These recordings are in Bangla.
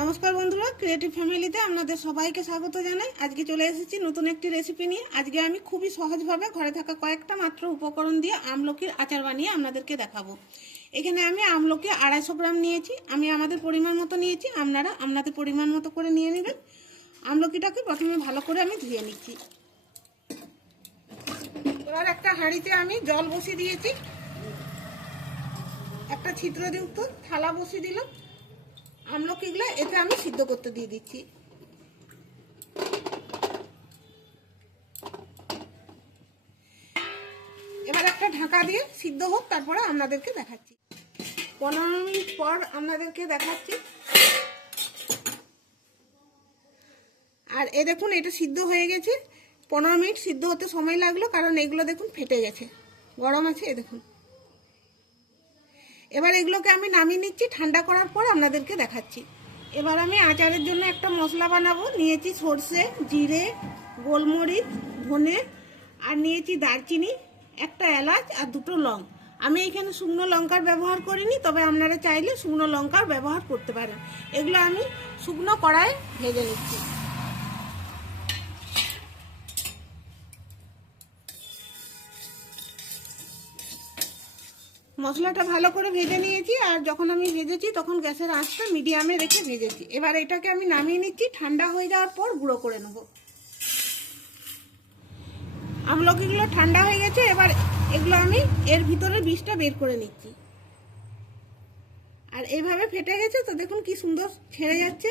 নমস্কার বন্ধুরা, ক্রিয়েটিভ ফ্যামিলিতে আপনাদের সবাইকে স্বাগত জানাই। আজকে চলে এসেছি নতুন একটি রেসিপি নিয়ে। আজকে আমি খুবই সহজভাবে ঘরে থাকা কয়েকটা মাত্র উপকরণ দিয়ে আমলকির আচার বানিয়ে আপনাদেরকে দেখাবো। এখানে আমি আমলকি 250 গ্রাম নিয়েছি। আমি আমাদের পরিমাণ মতো নিয়েছি, আপনারা আপনাদের পরিমাণ মতো করে নিয়ে নেবেন। আমলকিটাকে প্রথমে ভালো করে আমি ধুয়ে নিচ্ছি। এবার একটা হাঁড়িতে আমি জল বসিয়ে দিয়েছি, একটা ছিদ্রযুক্ত থালা বসিয়ে দিলাম। আমলকিগুলো এতে আমি সিদ্ধ করতে দিয়ে দিচ্ছি। এবার একটা ঢাকা দিয়ে সিদ্ধ হোক, তারপরে আপনাদেরকে দেখাচ্ছি। 15 মিনিট পর আপনাদেরকে দেখাচ্ছি। আর এ দেখুন, এটা সিদ্ধ হয়ে গেছে। 15 মিনিট সিদ্ধ হতে সময় লাগলো, কারণ এগুলো দেখুন ফেটে গেছে, গরম আছে। এ দেখুন, এবার এগুলোকে আমি নামিয়ে নিচ্ছি। ঠান্ডা করার পর আপনাদেরকে দেখাচ্ছি। এবার আমি আচারের জন্য একটা মশলা বানাবো। নিয়েছি সর্ষে, জিরে, গোলমরিচ, ধনে, আর নিয়েছি দারচিনি, একটা এলাচ আর 2টো লং। আমি এখানে শুকনো লঙ্কার ব্যবহার করিনি, তবে আপনারা চাইলে শুকনো লঙ্কার ব্যবহার করতে পারেন। এগুলো আমি শুকনো কড়াইয়ে ভেজে নিচ্ছি। মশলাটা ভালো করে ভেজে নিয়েছি, আর যখন আমি ভেজেছি তখন গ্যাসের আঁচটা মিডিয়ামে রেখে ভেজেছি। এবার এটাকে আমি নামিয়ে নিচ্ছি। ঠান্ডা হয়ে যাওয়ার পর গুঁড়ো করে নেব। আমলকিগুলো ঠান্ডা হয়ে গেছে। এবার এগুলো আমি এর ভিতরে বীজটা বের করে নিচ্ছি। আর এইভাবে ফেটে গেছে তো, দেখুন কি সুন্দর ছেড়ে যাচ্ছে।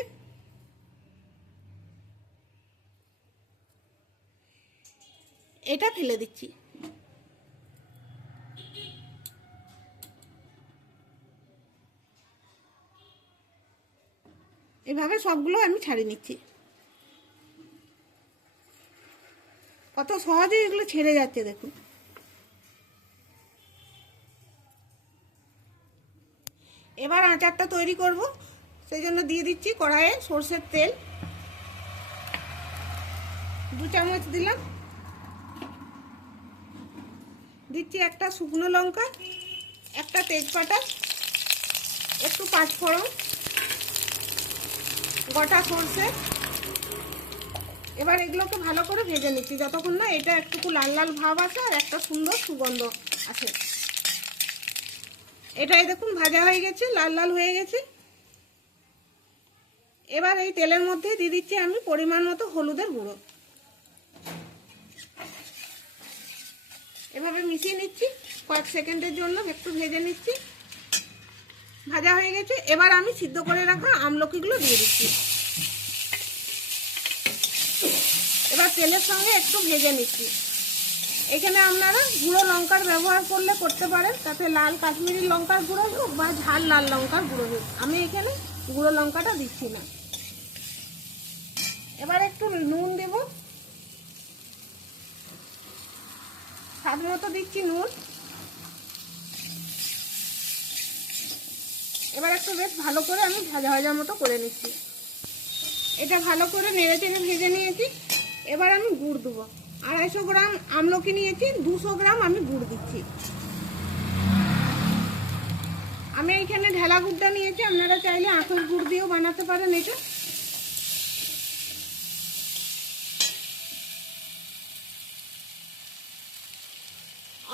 এটা ফেলে দিচ্ছি। এভাবে সবগুলো আমি ছাড়িয়ে নিচ্ছি। কত সহজে এগুলো ছেড়ে যাচ্ছে দেখুন। এবার আচারটা তৈরি করব, সেই জন্য দিয়ে দিচ্ছি কড়াইয়ে সরষের তেল। 2 চামচ দিলাম। দিচ্ছি একটা শুকনো লঙ্কা, একটা তেজপাতা, একটু 5 ফোড়ন, গোটা সরষে। এবার এগুলোকে ভালো করে ভেজে নিচ্ছি, যতক্ষণ না এটা একটু লাল লাল ভাব আসে আর একটা সুন্দর সুগন্ধ আসে। এটাই দেখুন ভাজা হয়ে গেছে, লাল লাল হয়ে গেছে। এবার এই তেলের মধ্যে দিয়ে দিচ্ছি আমি পরিমাণ মতো হলুদের গুঁড়ো। এভাবে মিশিয়ে নিচ্ছি কয়েক সেকেন্ডের জন্য, একটু ভেজে নিচ্ছি। ভাজা হয়ে গেছে। এবার আমি সিদ্ধ করে রাখা আমলকিগুলো দিয়ে দিচ্ছি। এবার তেলের সঙ্গে একটু ভেজে নিচ্ছি। এখানে আপনারা গুঁড়ো লঙ্কার ব্যবহার করলে করতে পারেন, তাতে লাল কাশ্মীরি লঙ্কার গুঁড়ো হোক বা ঝাল লাল লঙ্কার গুঁড়ো হোক। আমি এখানে গুঁড়ো লঙ্কাটা দিচ্ছি না। এবার একটু নুন দেব, স্বাদ মতো দিচ্ছি নুন। এবার একটু বেশ ভালো করে আমি ভাজা ভাজা মতো করে নিচ্ছি। এটা ভালো করে নেড়ে চেড়ে ভেজে নিয়েছি। এবার আমি গুড় দেবো। 250 গ্রাম আমলকি নিয়েছি, 200 গ্রাম আমি গুড় দিচ্ছি। আমি এইখানে ঢেলা গুড়টা নিয়েছি, আপনারা চাইলে আখের গুড় দিয়েও বানাতে পারেন এটা।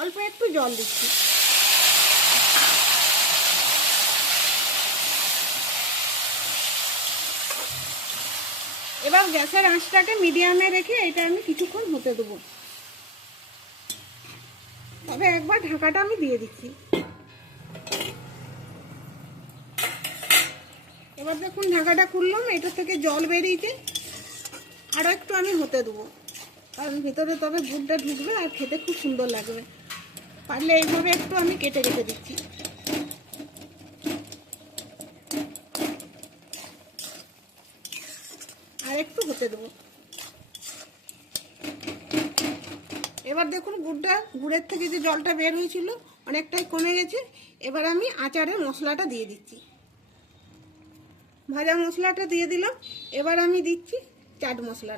অল্প একটু জল দিচ্ছি। এবার গ্যাসের আঁচটাকে মিডিয়ামে রেখে এটা আমি কিছুক্ষণ হতে দেবো। তবে একবার ঢাকাটা আমি দিয়ে দিচ্ছি। এবার দেখুন ঢাকাটা খুললাম, এটা থেকে জল বেরিয়েছে। আরও একটু আমি হতে দেবো, কারণ ভিতরে তবে গুড়টা ঢুকবে আর খেতে খুব সুন্দর লাগবে। পারলে এইভাবে একটু আমি কেটে কেটে দিচ্ছি। আর একটু হতে দেবো। এবার দেখুন গুড়ের থেকে যে জলটা বের হয়েছিল অনেকটাই কমে গেছে। এবার আমি আচারের মশলাটা দিয়ে দিচ্ছি। ভাজা মশলাটা দিয়ে দিলাম। এবার আমি দিচ্ছি চাট মশলা।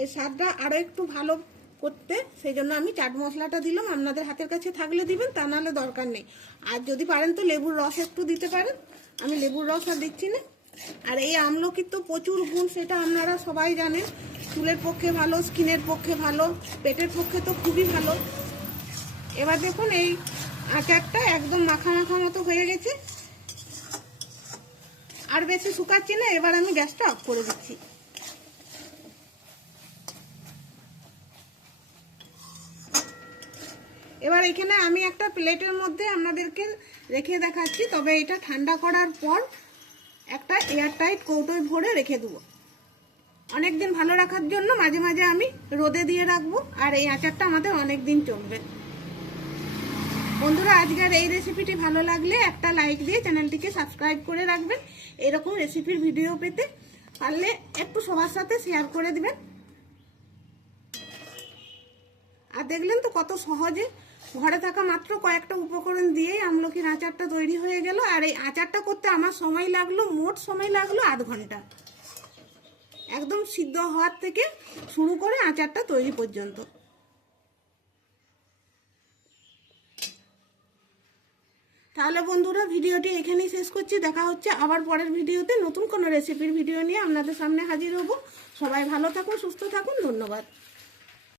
এর স্বাদটা আরও একটু ভালো করতে সেই জন্য আমি চাট মশলাটা দিলাম। আপনাদের হাতের কাছে থাকলে দিবেন, তা নাহলে দরকার নেই। আর যদি পারেন তো লেবুর রস একটু দিতে পারেন। আমি লেবুর রস আর দিচ্ছি না। আর এই আমলকির তো প্রচুর গুণ, সেটা আপনারা সবাই জানেন। চুলের পক্ষে ভালো, স্কিনের পক্ষে ভালো, পেটের পক্ষে তো খুবই ভালো। এবার দেখুন এই আচারটা একদম মাখা মাখা মতো হয়ে গেছে, আর বেশি শুকাচ্ছি না। এবার আমি গ্যাসটা অফ করে দিচ্ছি। এবার এখানে আমি একটা প্লেটের মধ্যে আপনাদেরকে রেখে দেখাচ্ছি, তবে এটা ঠান্ডা করার পর একটা এয়ারটাইট কৌটোয় ভরে রেখে দেবো। অনেক দিন ভালো রাখার জন্য মাঝে মাঝে আমি রোদে দিয়ে রাখবো, আর এই আচারটা আমাদের অনেক দিন চলবে। বন্ধুরা, আজকের এই রেসিপিটি ভালো লাগলে একটা লাইক দিয়ে চ্যানেলটিকে সাবস্ক্রাইব করে রাখবেন। এরকম রেসিপির ভিডিও পেতে পারলে একটু সবার সাথে শেয়ার করে দিবেন। আর দেখলেন তো কত সহজে ঘরে থাকা মাত্র কয়েকটা উপকরণ দিয়েই আমলকির আচারটা তৈরি হয়ে গেল। আর এই আচারটা করতে আমার সময় লাগলো, মোট সময় লাগলো আধ ঘন্টা, একদম সিদ্ধ হওয়ার থেকে শুরু করে আচারটা তৈরি পর্যন্ত। তাহলে বন্ধুরা, ভিডিওটি এখানেই শেষ করছি। দেখা হচ্ছে আবার পরের ভিডিওতে নতুন কোনো রেসিপির ভিডিও নিয়ে আপনাদের সামনে হাজির হব। সবাই ভালো থাকুন, সুস্থ থাকুন, ধন্যবাদ।